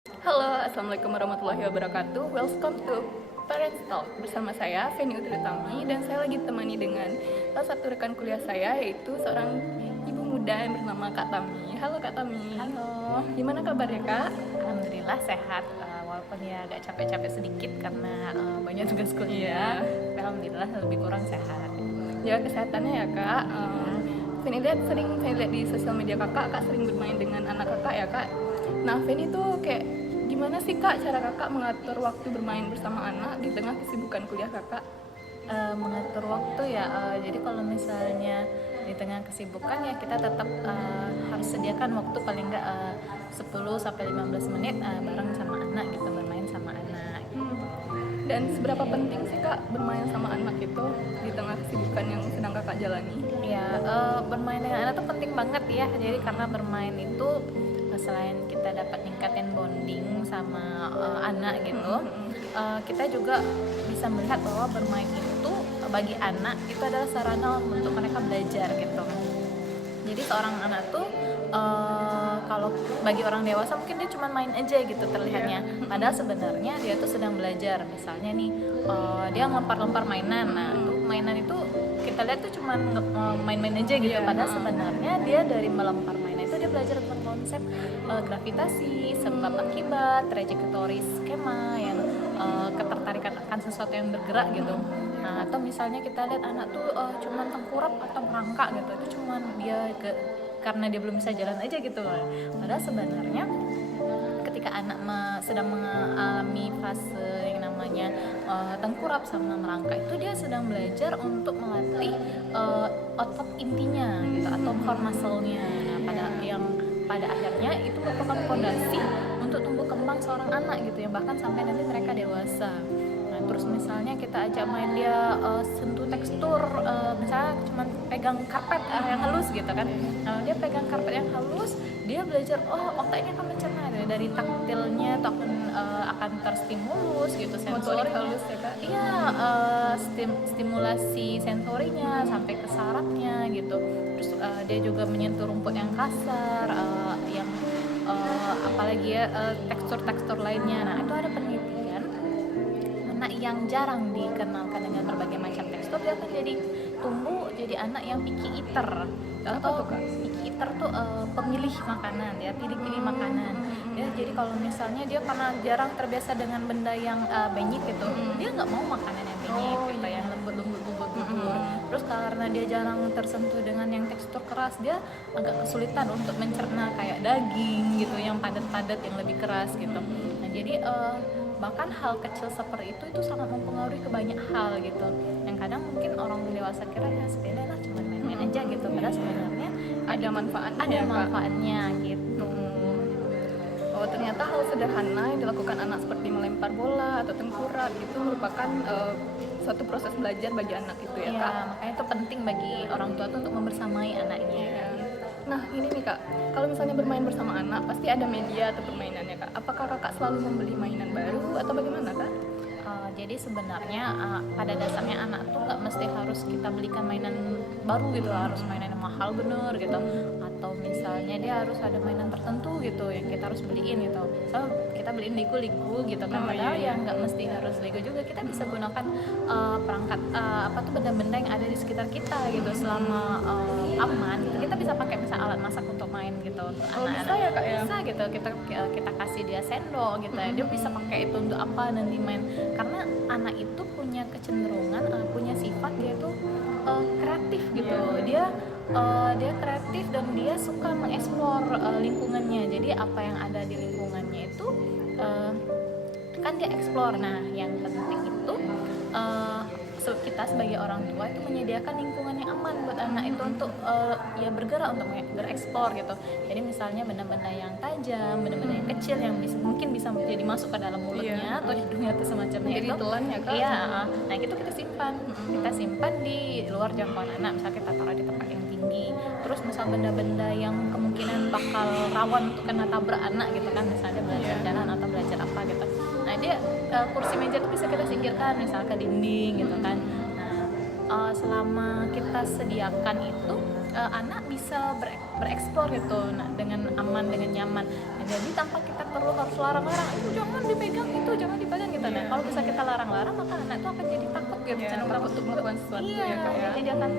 Halo, Assalamualaikum warahmatullahi wabarakatuh. Welcome to Parents Talk. Bersama saya, Feni Utami, dan saya lagi ditemani dengan salah satu rekan kuliah saya, yaitu seorang ibu muda yang bernama Kak Tami. Halo Kak Tami. Halo, Gimana kabarnya Kak? alhamdulillah sehat. Walaupun ya agak capek-capek sedikit karena banyak tugas kuliah, tapi alhamdulillah lebih kurang sehat. Jaga kesehatannya ya Kak. Feni lihat di sosial media Kak sering bermain dengan anak Kakak ya Kak. Nah, Feni tuh kayak gimana sih Kak cara Kakak mengatur waktu bermain bersama anak di tengah kesibukan kuliah Kakak? Mengatur waktu ya, jadi kalau misalnya di tengah kesibukan ya kita tetap harus sediakan waktu paling nggak 10-15 menit bareng sama anak gitu, bermain sama anak. Dan seberapa penting sih Kak bermain sama anak itu di tengah kesibukan yang sedang Kakak jalani? Ya, bermain dengan anak tuh penting banget ya. Jadi karena bermain itu selain kita dapat ningkatin bonding sama anak gitu, kita juga bisa melihat bahwa bermain itu bagi anak itu adalah sarana untuk mereka belajar gitu. Jadi seorang anak tuh kalau bagi orang dewasa mungkin dia cuma main aja gitu terlihatnya, padahal sebenarnya dia tuh sedang belajar. Misalnya nih dia ngelempar-lempar mainan, nah tuh mainan itu kita lihat tuh cuma main-main aja gitu, padahal sebenarnya dia dari melempar mainan itu dia belajar tentang konsep gravitasi, sebab akibat, trajektori skema yang ketertarikan akan sesuatu yang bergerak gitu. Nah, atau misalnya kita lihat anak tuh cuman tengkurap atau merangkak gitu, itu cuman dia karena dia belum bisa jalan aja gitu. Padahal sebenarnya ketika anak sedang mengalami fase yang namanya tengkurap sama merangkak, itu dia sedang belajar untuk melatih otot intinya gitu, atau core muscle-nya. Nah, pada akhirnya itu merupakan fondasi untuk tumbuh kembang seorang anak gitu ya, bahkan sampai nanti mereka dewasa. Nah, terus misalnya kita ajak main dia sentuh tekstur, misalnya cuma pegang karpet yang halus gitu kan. Nah, dia pegang karpet yang halus, dia belajar otaknya akan mencerna dari taktilnya tuh akan terstimulus gitu, sensori halus ya Kak? Iya, stimulasi sensorinya sampai ke sarafnya gitu. Terus dia juga menyentuh rumput yang kasar, yang apalagi ya tekstur-tekstur lainnya. Nah, itu ada penelitian, anak yang jarang dikenalkan dengan berbagai macam tekstur dia akan tumbuh jadi anak yang picky eater. Apa tuh Kak? Picky eater tuh pemilih makanan, ya pilih-pilih makanan. Ya, jadi kalau misalnya dia karena jarang terbiasa dengan benda yang benyit gitu, dia nggak mau makanan yang benyit gitu, yang lembut-lembut, bubur-bubur. Terus karena dia jarang tersentuh dengan yang tekstur keras, dia agak kesulitan untuk mencerna kayak daging gitu, yang padat-padat, yang lebih keras gitu. Nah, jadi bahkan hal kecil seperti itu sangat mempengaruhi ke banyak hal gitu, yang kadang mungkin orang dewasa kira ya sepele lah, cuma main-main aja gitu, padahal sebenarnya Ada manfaatnya gitu. Oh, ternyata hal sederhana yang dilakukan anak seperti melempar bola atau tengkurap itu merupakan suatu proses belajar bagi anak itu ya Kak? Makanya itu penting bagi orang tua tuh untuk membersamai anaknya. Nah ini nih Kak, kalau misalnya bermain bersama anak pasti ada media atau permainannya Kak. Apakah Kakak selalu membeli mainan baru atau bagaimana Kak? Jadi sebenarnya pada dasarnya anak tuh nggak mesti harus kita belikan mainan baru gitu, harus mainan yang mahal bener gitu, atau misalnya dia harus ada mainan tertentu gitu yang kita harus beliin gitu. So kita beliin Lego gitu kan, padahal yang nggak mesti harus Lego juga, kita bisa gunakan perangkat benda-benda yang ada di sekitar kita gitu, selama aman gitu. Kita bisa pakai misalnya alat masak untuk main gitu. Bisa ya Kak ya? Bisa gitu, kita kasih dia sendok gitu, dia bisa pakai itu untuk apa nanti main, karena anak itu punya kecenderungan, punya sifat dia tuh kreatif gitu. Dia kreatif dan dia suka mengeksplor lingkungannya. Jadi apa yang ada di lingkungannya itu kan dia eksplor. Nah, yang penting itu kita sebagai orang tua itu menyediakan lingkungan yang aman buat anak itu untuk ya bergerak, untuk bereksplor gitu. Jadi misalnya benda-benda yang tajam, benda-benda yang kecil yang mungkin bisa jadi masuk ke dalam mulutnya atau hidungnya atau semacamnya Jadi itu. telan ya Kak? Iya, nah itu kita simpan di luar jangkauan anak. Misalnya kita taruh di tempat yang tinggi. Terus misal benda-benda yang kemungkinan bakal rawan untuk kena tabrak anak gitu kan, misalnya belajar jalan atau belajar apa gitu. Nah, dia kursi meja itu bisa kita singkirkan misalnya ke dinding gitu kan. Nah, selama kita sediakan itu, anak bisa bereksplor gitu, nah, dengan aman, dengan nyaman. Nah, jadi tanpa kita perlu harus larang-larang, itu jangan dipegang, itu jangan dipegang gitu. Nah, kalau bisa kita larang-larang, maka anak itu akan jadi takut gitu, cenderung takut untuk melakukan sesuatu iya, ya Kak ya. jadi dia akan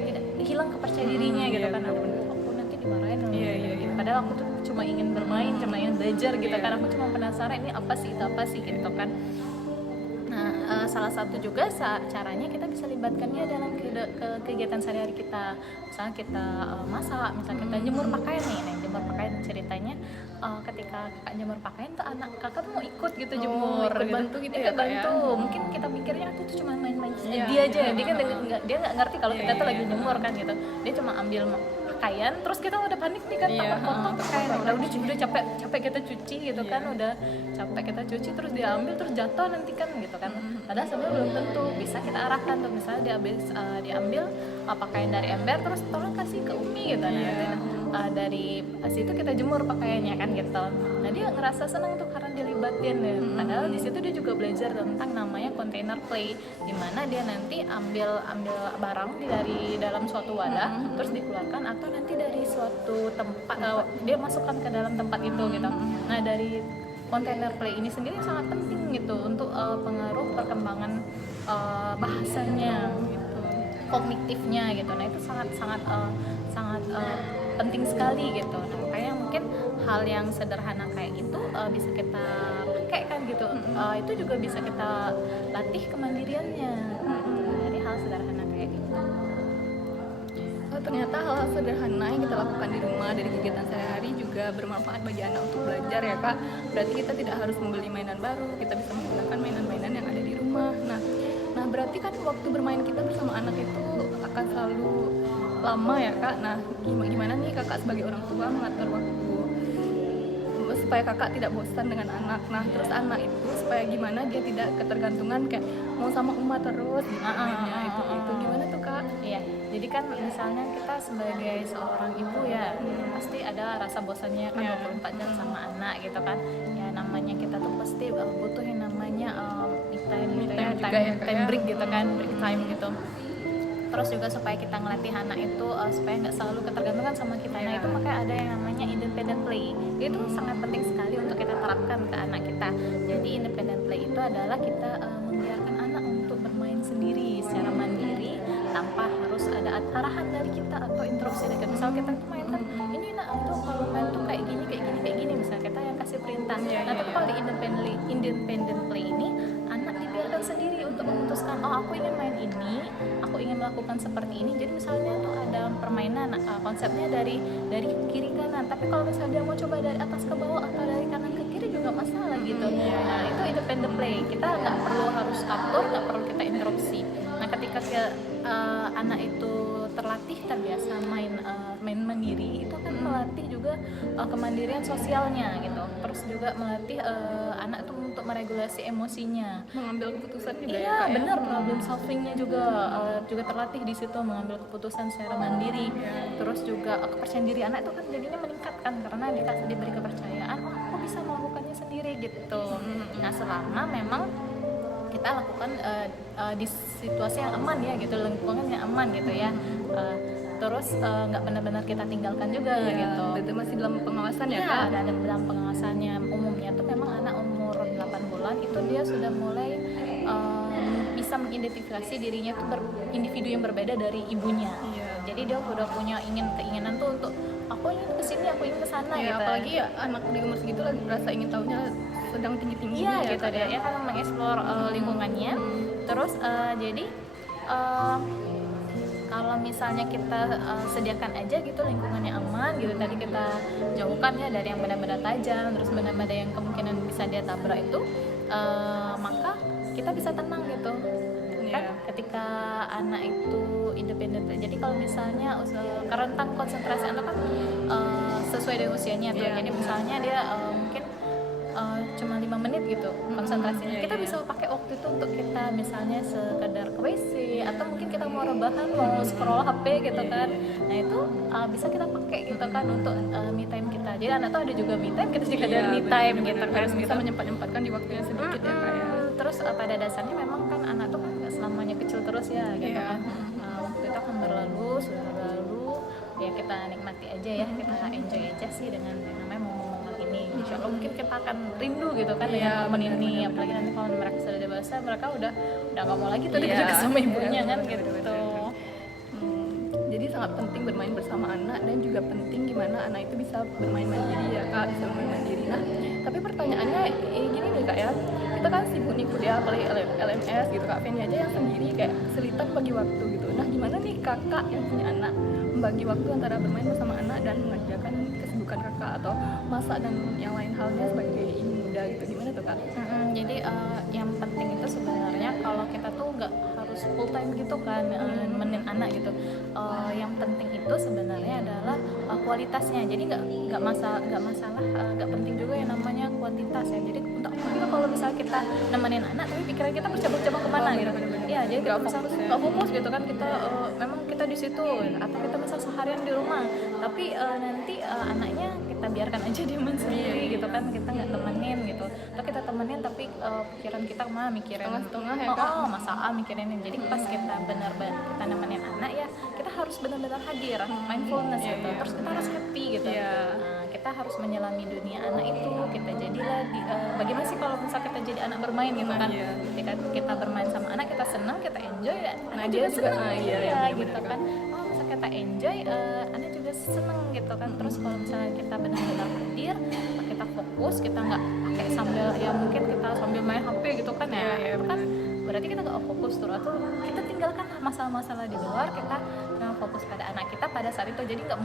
tidak hilang kepercaya dirinya gitu iya, kan. benar-benar. Aku nanti dimarahin loh. Iya. Padahal aku tuh cuma ingin bermain, cuma ingin belajar gitu Iya. kan. Aku cuma penasaran ini apa sih, itu apa sih gitu kan. Nah, salah satu juga caranya kita bisa libatkannya dalam kegiatan sehari-hari kita. Misalnya kita masak, misalnya kita jemur pakaian nih. Nah, jemur pakaian ceritanya ketika kakak jemur pakaian tuh anak kakak tuh mau ikut gitu jemur, ikut gitu. bantu gitu Ikut ya, Kak, ya? bantu. Mungkin kita mikirnya aku tuh cuma main-main Iya, dia aja. iya, Dia kan dia nggak ngerti kalau kita tuh lagi iya. jemur kan gitu. Dia cuma ambil pakaian, terus kita udah panik nih kan, Iya, potong pakaian. kotor Udah capek kita cuci gitu kan, udah capek kita cuci terus diambil terus jatuh nanti kan gitu kan. Padahal sebenarnya belum tentu, bisa kita arahkan tuh, misalnya diambil pakaian dari ember terus tolong kasih ke Umi gitu. Nah, nanti dari situ kita jemur pakaiannya kan gitu. Nah, dia ngerasa senang tuh karena dilibatin ya. Padahal di situ dia juga belajar tentang namanya container play, di mana dia nanti ambil barang dari dalam suatu wadah terus dikeluarkan, atau nanti dari suatu tempat dia masukkan ke dalam tempat itu gitu. Nah, dari container play ini sendiri sangat penting gitu untuk pengaruh perkembangan bahasanya gitu, kognitifnya gitu. Nah, itu sangat penting sekali gitu. Nah, makanya mungkin hal yang sederhana kayak gitu bisa kita pakai kan gitu. Itu juga bisa kita latih kemandiriannya dari hal sederhana kayak gitu. Ternyata hal-hal sederhana yang kita lakukan di rumah dari kegiatan sehari-hari juga bermanfaat bagi anak untuk belajar ya Kak. Berarti kita tidak harus membeli mainan baru, kita bisa menggunakan mainan-mainan yang ada di rumah. Nah berarti kan waktu bermain kita bersama anak itu akan selalu lama ya Kak. Nah gimana nih Kakak sebagai orang tua mengatur waktu supaya Kakak tidak bosan dengan anak. Nah terus anak itu supaya gimana dia tidak ketergantungan kayak mau sama Uma terus gitu mainnya itu gimana tuh Kak? Iya, jadi kan misalnya kita sebagai seorang ibu ya pasti ada rasa bosannya kan 24 jam sama anak gitu kan. Ya namanya kita tuh pasti butuh yang namanya time break gitu kan, break time gitu. Terus juga supaya kita ngelatih anak itu supaya nggak selalu ketergantungan sama kita. Nah, itu makanya ada yang namanya independent play. Itu sangat penting sekali untuk kita terapkan ke anak kita. Jadi independent play itu adalah kita membiarkan anak untuk bermain sendiri secara mandiri tanpa harus ada arahan dari kita atau interupsi dari kita. Misal kita main kan, ini nak itu kalau main tuh kayak gini, misalnya kita yang kasih perintah. Nah, tapi kalau di independent play ini anak dibiarkan sendiri untuk memutuskan, oh aku ingin main ini, aku ingin melakukan seperti ini. Jadi misalnya tuh ada permainan konsepnya dari kiri kanan, tapi kalau misalnya dia mau coba dari atas ke bawah atau dari kanan ke kiri juga masalah gitu. Nah, itu independent play, kita nggak perlu harus atur, nggak perlu kita interupsi. Nah, ketika anak itu terbiasa main mandiri, itu akan melatih juga kemandirian sosialnya gitu. Terus juga melatih anak itu untuk meregulasi emosinya, Mengambil keputusan juga ya iya Kak ya? benar, problem solvingnya juga terlatih di situ, mengambil keputusan secara mandiri. Terus juga kepercayaan diri anak itu kan jadinya meningkat kan, karena diberi kepercayaan, oh aku bisa melakukannya sendiri gitu. Nah, selama memang kita lakukan di situasi yang aman ya gitu, lingkungan yang aman gitu ya. Terus nggak benar-benar kita tinggalkan juga gitu. Itu masih dalam pengawasan ya Iya, Kak? ada dalam pengawasannya. Umumnya tuh memang anak umur 8 bulan itu dia sudah mulai bisa mengidentifikasi dirinya tuh individu yang berbeda dari ibunya. Jadi dia udah punya keinginan tuh untuk aku ingin kesini, aku ingin kesana gitu. Apalagi ya anak di umur segitu lagi merasa ingin tahunya sedang tinggi-tinggi Iya ya gitu Kak, deh, ya kan mengeksplor lingkungannya. Terus jadi kalau misalnya kita sediakan aja gitu lingkungan yang aman gitu, tadi kita jauhkan ya dari yang benda-benda tajam, terus benda-benda yang kemungkinan bisa dia tabrak itu, maka kita bisa tenang gitu kan ketika anak itu independen. Jadi kalau misalnya rentang konsentrasi anak kan sesuai dengan usianya tuh. Jadi misalnya dia mungkin cuma 5 menit gitu konsentrasinya, kita bisa pakai waktu itu untuk kita misalnya sekedar ke WC, atau mungkin kita mau rebahan, mau scroll HP gitu kan. Nah itu bisa kita pakai gitu kan untuk me time kita. Jadi anak tuh ada juga me time, kita juga ada me time gitu kan, harus bisa menyempatkan di waktunya sedikit ya Kak ya. Terus pada dasarnya memang kan anak tuh kan nggak selamanya kecil terus ya gitu kan. Waktu itu akan berlalu, sudah berlalu, ya kita nikmati aja ya, kita enjoy aja sih dengan yang namanya momen-momen ini. Insya Allah mungkin kita akan rindu gitu kan dengan momen ini, apalagi nanti kalau mereka sudah dewasa, mereka udah nggak mau lagi tuh dekat sama ibunya kan gitu. Jadi sangat penting bermain bersama anak, dan juga penting gimana anak itu bisa bermain mandiri ya kak, bisa bermain mandiri. Nah tapi pertanyaannya gini nih kak ya, kita kan sibuk nih kuliah, apalagi LMS gitu kak. Feni aja yang sendiri kayak kesulitan bagi waktu gitu. Nah gimana nih kakak yang punya anak membagi waktu antara bermain bersama anak dan mengerjakan kesibukan kakak atau masak dan yang lain halnya sebagai ibu muda gitu, gimana tuh kak? Jadi yang penting itu sebenarnya kalau kita tuh nggak harus full time gitu kan nemenin anak gitu. Yang penting itu sebenarnya adalah kualitasnya. Jadi nggak masalah nggak penting juga yang namanya kuantitas ya. Jadi untuk kita kalau misalnya kita nemenin anak tapi pikiran kita bercabang-cabang kemana gitu. Iya, jadi kita misalnya nggak fokus gitu kan, kita memang kita di situ atau kita misal seharian di rumah tapi nanti anaknya kita biarkan aja dia main sendiri gitu kan, kita nggak temenin gitu, atau kita temenin tapi pikiran kita mah mikirin Setengah-setengah ya, Kak? masalah mikirin ini. Jadi pas kita benar-benar kita nemenin anak ya, kita harus benar-benar hadir, mindfulness gitu, terus kita harus happy gitu. Nah, kita harus menyelami dunia anak itu, kita jadilah bagaimana sih kalau misal kita jadi anak bermain gitu kan. Ketika kita bermain sama anak, kita senang, kita enjoy, anak dia juga senang, iya, gitu kan. Misal kita enjoy, anak juga seneng gitu kan. Terus kalau misalnya kita benar-benar hadir, kita fokus, kita nggak kayak sambil ya mungkin kita sambil main HP gitu kan ya, itu kan berarti kita nggak fokus tuh, atau kita tinggalkan masalah-masalah di luar, kita fokus pada anak kita pada saat itu. Jadi nggak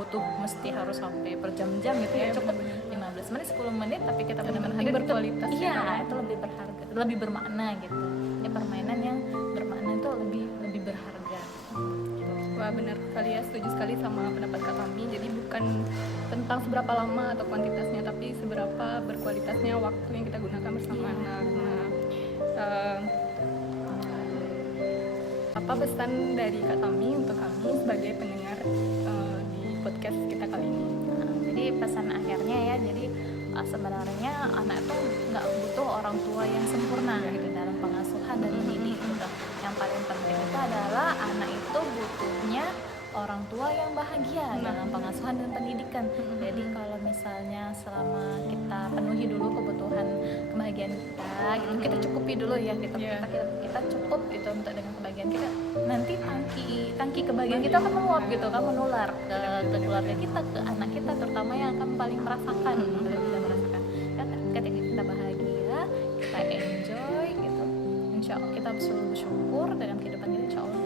butuh mesti harus sampai berjam-jam gitu ya, cukup 15 menit 10 menit tapi kita benar-benar hadir, berkualitas. Iya, itu lebih berharga, lebih bermakna gitu ya. Permainan yang bermakna itu lebih berharga. Wah benar sekali ya, setuju sekali sama pendapat Kak Tami. Jadi bukan tentang seberapa lama atau kuantitasnya, tapi seberapa berkualitasnya waktu yang kita gunakan bersama anak. Nah, apa pesan dari Kak Tami untuk kami sebagai pendengar di podcast kita kali ini? Jadi pesan akhirnya ya, jadi sebenarnya anak itu nggak butuh orang tua yang sempurna gitu dalam pengasuhan dan mendidik gitu. Yang paling penting itu adalah anak itu butuhnya orang tua yang bahagia dalam pengasuhan dan pendidikan. Jadi kalau misalnya selama kita penuhi dulu kebutuhan kebahagiaan kita gitu, kita cukupi dulu ya, kita cukup gitu untuk dengan kebahagiaan kita, nanti tangki kebahagiaan kita akan meluap gitu kan, menular ke keluarga kita, ke anak kita terutama yang akan paling merasakan kan. Ketika kita bahagia, kita enjoy gitu, insya Allah kita selalu bersyukur dengan kehidupan kita, insya Allah.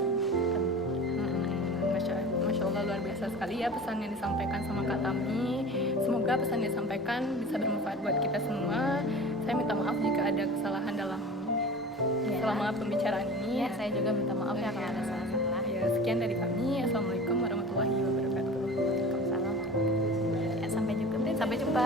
Masya Allah, luar biasa sekali ya pesan yang disampaikan sama Kak Tami. Semoga pesan yang disampaikan bisa bermanfaat buat kita semua. Saya minta maaf jika ada kesalahan dalam selama pembicaraan ini. Ya, saya juga minta maaf ya kalau ada salah-salah. Ya, sekian dari kami. Assalamualaikum warahmatullahi wabarakatuh. Waalaikumsalam. Ya, sampai jumpa.